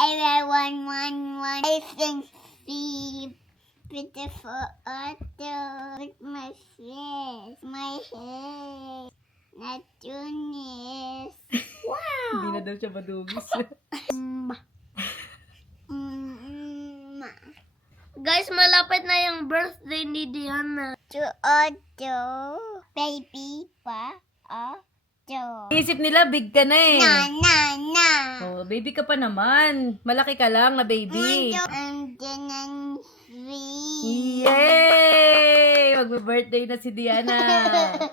everyone, I can see beautiful auto with my face, my hair, not Tunis. Hindi na daw siya madugis. Guys, malapit na yung birthday ni Diana. To auto, baby pa, auto. Isip nila, big ka na eh. Na. Oh, baby ka pa naman. Malaki ka lang na baby. And then I'm free. Yay! Magbe-birthday na si Diana.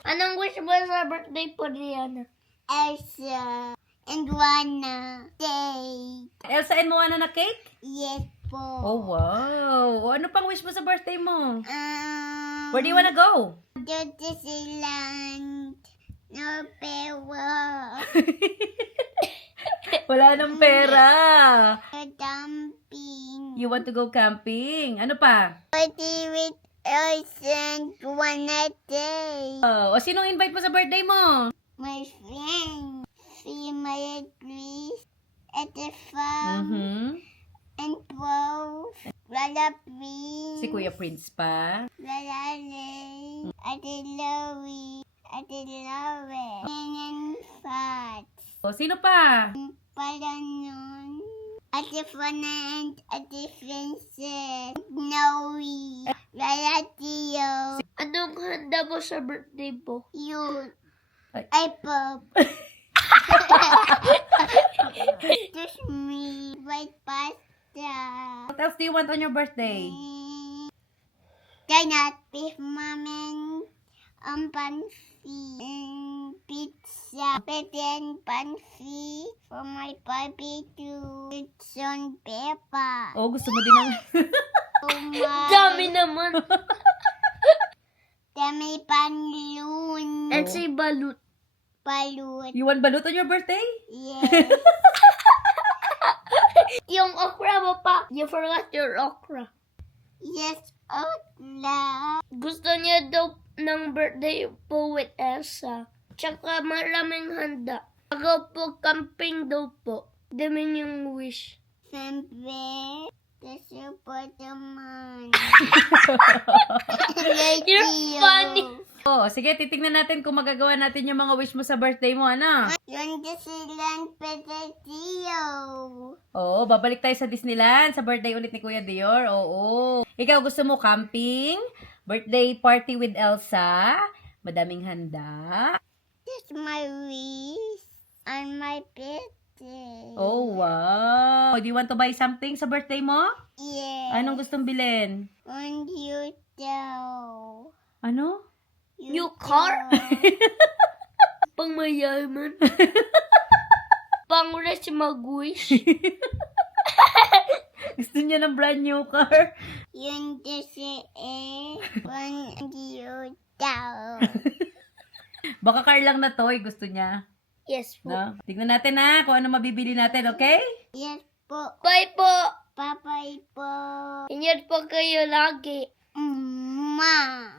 Anong wish mo sa birthday po, Diana? Elsa and Juana, day. Elsa and Moana na cake? Yes po. Oh, wow. O, ano pang wish mo sa birthday mo? Um, Where do you wanna go? To Disneyland. No pera. Wala nang pera. Dumping. You want to go camping? Ano pa? Party with Elsa and Juana, day. Oh, o sinong invite mo sa birthday mo? My friend. See my Greece at the farm. Mhm. And 12. Lala Prince. Si Kuya Prince pa. Lala Lay. Ate Lowie. Ate Lowe. And Fats. O, sino pa? Para nun. Ate Fana and Ate Princess. Noe. Lala Tio. Anong handa mo sa birthday po? You. Ay. I pop. Just me. White pasta. What else do you want on your birthday? Donut, beef ramen, pansi, pizza, and pansi for my barbecue. It's on pepper. Oh, gusto mo din ng... Oh my. Dami naman. Dami panlun. And si Balut. Balut. You want balut on your birthday? Yes. Yung okra mo pa. You forgot your okra. Yes, okra. Gusto niya daw ng birthday po with Elsa. Tsaka maraming handa. Agaw po, camping daw po. Dami yung wish. Siyempre, support naman. You're funny. Oh, sige, titingnan natin kung magagawa natin yung mga wish mo sa birthday mo, ano? Yung Disneyland Petatio. Oo, babalik tayo sa Disneyland, sa birthday ulit ni Kuya Dior. Oo. Ikaw gusto mo camping, birthday party with Elsa, madaming handa. That's my wish on my birthday. Oh, wow. Do you want to buy something sa birthday mo? Yeah. Anong gustong bilhin? On you too. Ano? New car? Pang mayaman. Pang rich mag-wish. Gusto niya ng brand new car. Yung on you too. Baka car lang na toy, gusto niya. Yes po. No? Tignan natin ha, kung ano mabibili natin, okay? Yes po. Bye po. Bye-bye po. Ingat po kayo lagi. Ma.